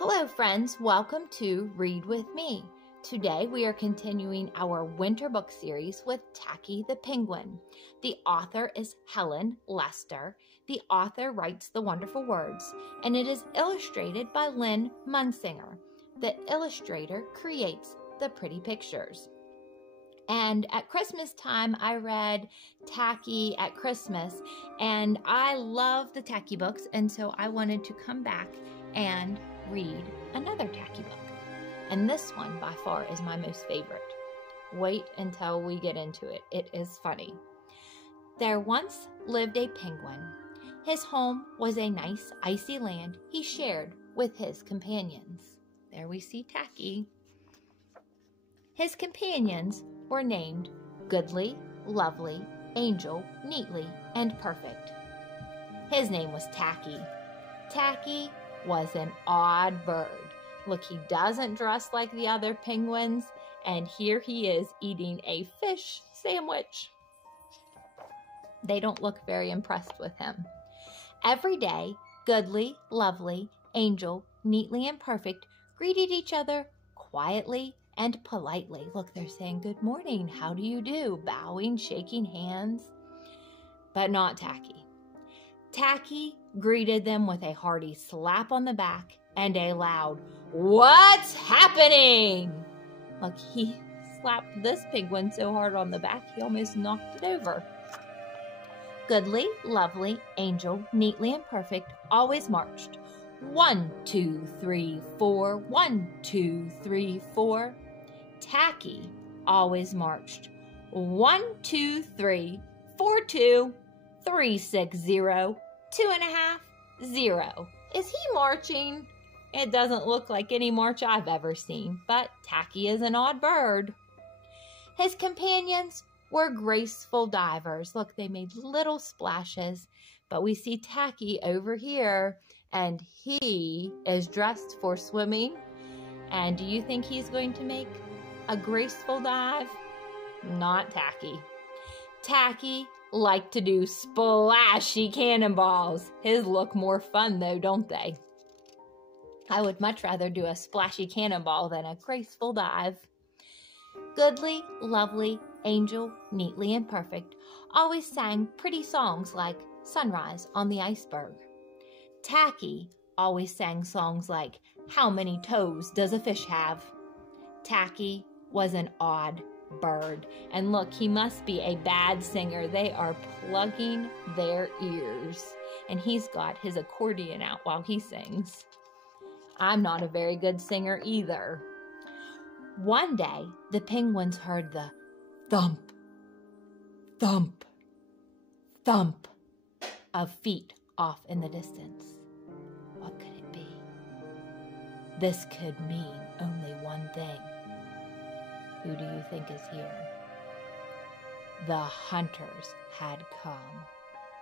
Hello friends, welcome to Read With Me. Today we are continuing our winter book series with Tacky the Penguin. The author is Helen Lester. The author writes the wonderful words, and it is illustrated by Lynn Munsinger. The illustrator creates the pretty pictures. And at Christmas time, I read Tacky at Christmas, and I love the Tacky books, and so I wanted to come back and read another Tacky book. And this one, by far, is my most favorite. Wait until we get into it. It is funny. There once lived a penguin. His home was a nice, icy land he shared with his companions. There we see Tacky. His companions were named Goodly, Lovely, Angel, Neatly, and Perfect. His name was Tacky. Tacky was an odd bird. Look, he doesn't dress like the other penguins, and here he is eating a fish sandwich. They don't look very impressed with him. Every day, Goodly, Lovely, Angel, Neatly, and Perfect greeted each other quietly and politely. Look, they're saying, "Good morning, how do you do?" Bowing, shaking hands, but not Tacky. Tacky greeted them with a hearty slap on the back and a loud, "What's happening?" Look, he slapped this penguin so hard on the back, he almost knocked it over. Goodly, Lovely, Angel, Neatly, and Perfect always marched. 1, 2, 3, 4, 1, 2, 3, 4. Tacky always marched. 1, 2, 3, 4, 2, 3, 6, 0, 2.5, 0. Is he marching? It doesn't look like any march I've ever seen, but Tacky is an odd bird. His companions were graceful divers. Look, they made little splashes, but we see Tacky over here, and he is dressed for swimming. And do you think he's going to make a graceful dive? Not Tacky. Tacky liked to do splashy cannonballs. His look more fun though, don't they? I would much rather do a splashy cannonball than a graceful dive. Goodly, Lovely, Angel, Neatly, and Perfect always sang pretty songs like Sunrise on the Iceberg. Tacky always sang songs like How Many Toes Does a Fish Have? Tacky was an odd bird. And look, he must be a bad singer. They are plugging their ears. And he's got his accordion out while he sings. I'm not a very good singer either. One day, the penguins heard the thump, thump, thump of feet off in the distance. What could it be? This could mean only one thing. Who do you think is here? The hunters had come.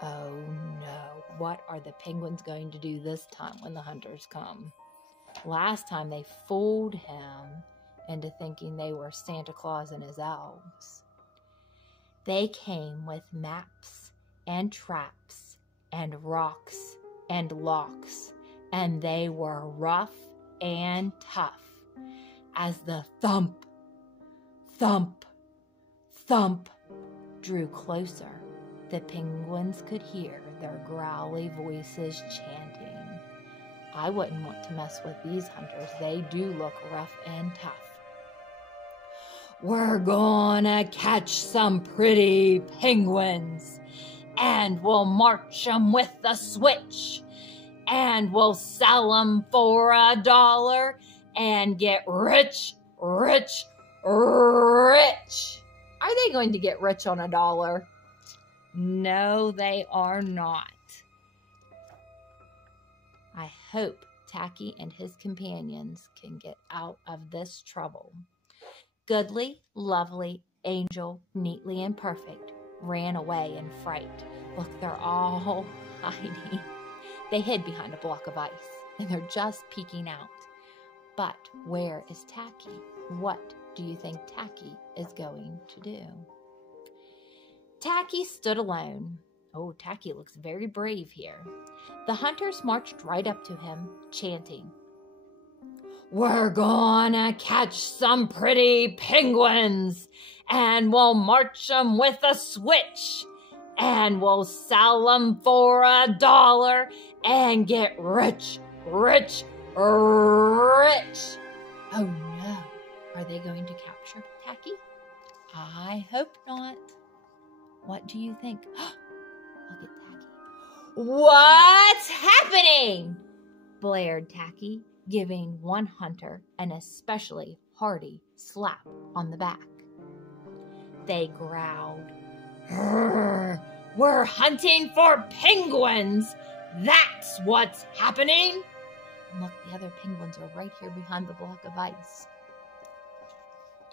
Oh no, what are the penguins going to do this time when the hunters come? Last time they fooled him into thinking they were Santa Claus and his elves. They came with maps and traps and rocks and locks, and they were rough and tough. As the thump, thump, thump drew closer, the penguins could hear their growly voices chanting. I wouldn't want to mess with these hunters. They do look rough and tough. We're gonna catch some pretty penguins, and we'll march 'em with a switch, and we'll sell 'em for $1 and get rich, rich, rich. Are they going to get rich on $1? No, they are not. I hope Tacky and his companions can get out of this trouble. Goodly, Lovely, Angel, Neatly, and Perfect ran away in fright. Look, they're all hiding. They hid behind a block of ice, and they're just peeking out. But where is Tacky? What do you think Tacky is going to do? Tacky stood alone. Oh, Tacky looks very brave here. The hunters marched right up to him, chanting, we're gonna catch some pretty penguins, and we'll march them with a switch, and we'll sell them for $1 and get rich, rich, rich. Oh no, are they going to capture Tacky? I hope not. What do you think? Look at Tacky. What's happening? Blared Tacky, giving one hunter an especially hearty slap on the back. They growled, "We're hunting for penguins! That's what's happening!" And look, the other penguins are right here behind the block of ice.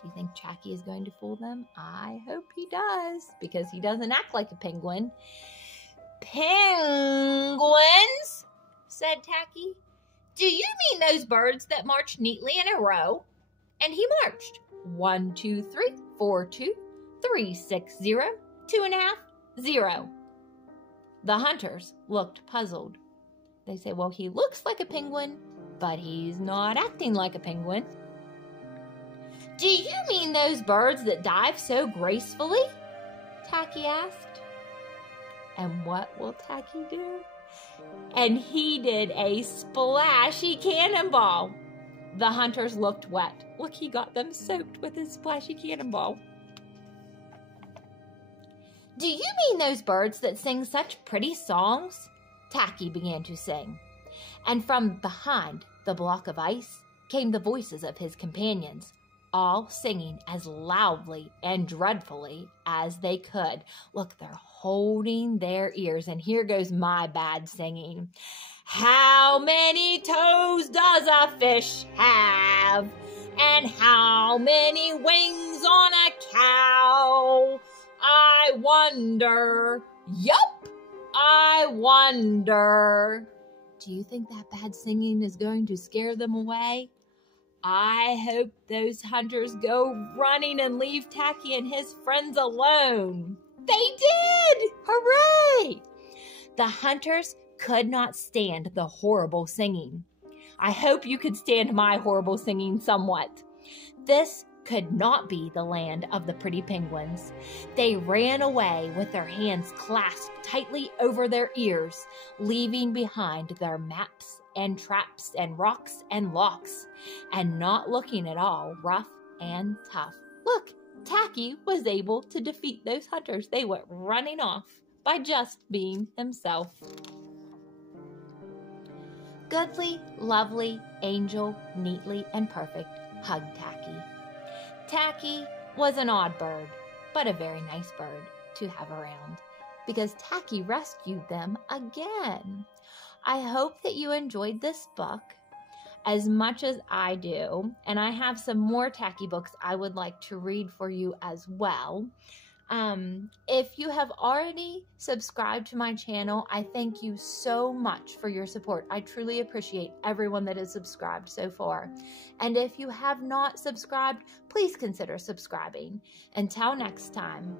Do you think Tacky is going to fool them? I hope he does, because he doesn't act like a penguin. "Penguins?" said Tacky. "Do you mean those birds that march neatly in a row?" And he marched. 1, 2, 3, 4, 2, 3, 6, 0, 2.5, 0. The hunters looked puzzled. They say, well, he looks like a penguin, but he's not acting like a penguin. "Do you mean those birds that dive so gracefully?" Tacky asked. And what will Tacky do? And he did a splashy cannonball. The hunters looked wet. Look, he got them soaked with his splashy cannonball. "Do you mean those birds that sing such pretty songs?" Tacky began to sing. And from behind the block of ice came the voices of his companions, all singing as loudly and dreadfully as they could. Look, they're holding their ears, and here goes my bad singing. "How many toes does a fish have? And how many wings on a cow? I wonder, yup, I wonder." Do you think that bad singing is going to scare them away? I hope those hunters go running and leave Tacky and his friends alone. They did! Hooray! The hunters could not stand the horrible singing. I hope you could stand my horrible singing somewhat. This could not be the land of the pretty penguins. They ran away with their hands clasped tightly over their ears, leaving behind their maps and traps and rocks and locks, and not looking at all rough and tough. Look, Tacky was able to defeat those hunters. They went running off by just being himself. Goodly, lovely, angel, neatly, and perfect hugged Tacky. Tacky was an odd bird, but a very nice bird to have around, because Tacky rescued them again. I hope that you enjoyed this book as much as I do, and I have some more Tacky books I would like to read for you as well. If you have already subscribed to my channel, I thank you so much for your support. I truly appreciate everyone that has subscribed so far. And if you have not subscribed, please consider subscribing. Until next time,